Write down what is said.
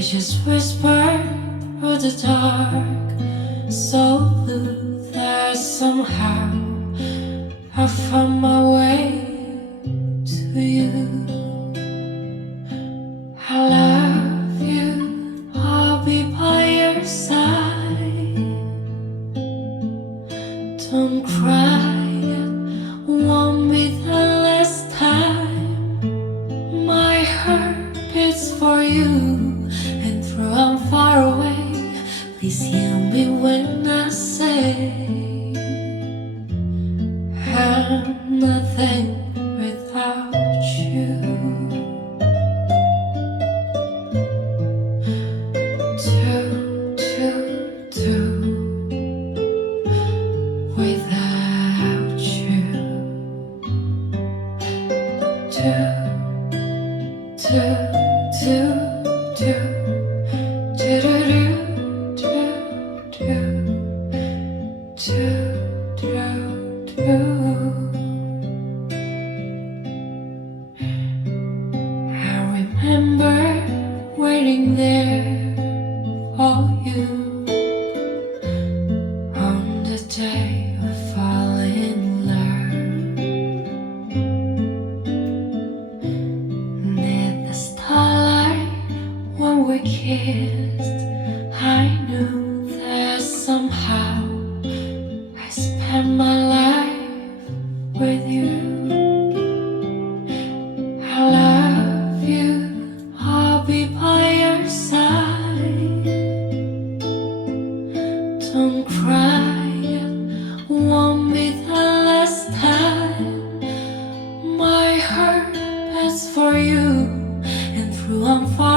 just whisper through the dark, so blue that somehow I found my way to you. I love you, I'll be by your side. Don't cry, it won't be the last time. My heart beats for you, and though I'm far away, please hear me when I say I'm nothing without you. Do without you. Do do do do do do do do do do do. I remember waiting there for you on the day we fall in love. Near the starlight when we kissed, I knew that somehow I spent my life with you. I love you, I'll be by your side. Don't cry, it won't be the last time. My heart beats for you, and through I'm far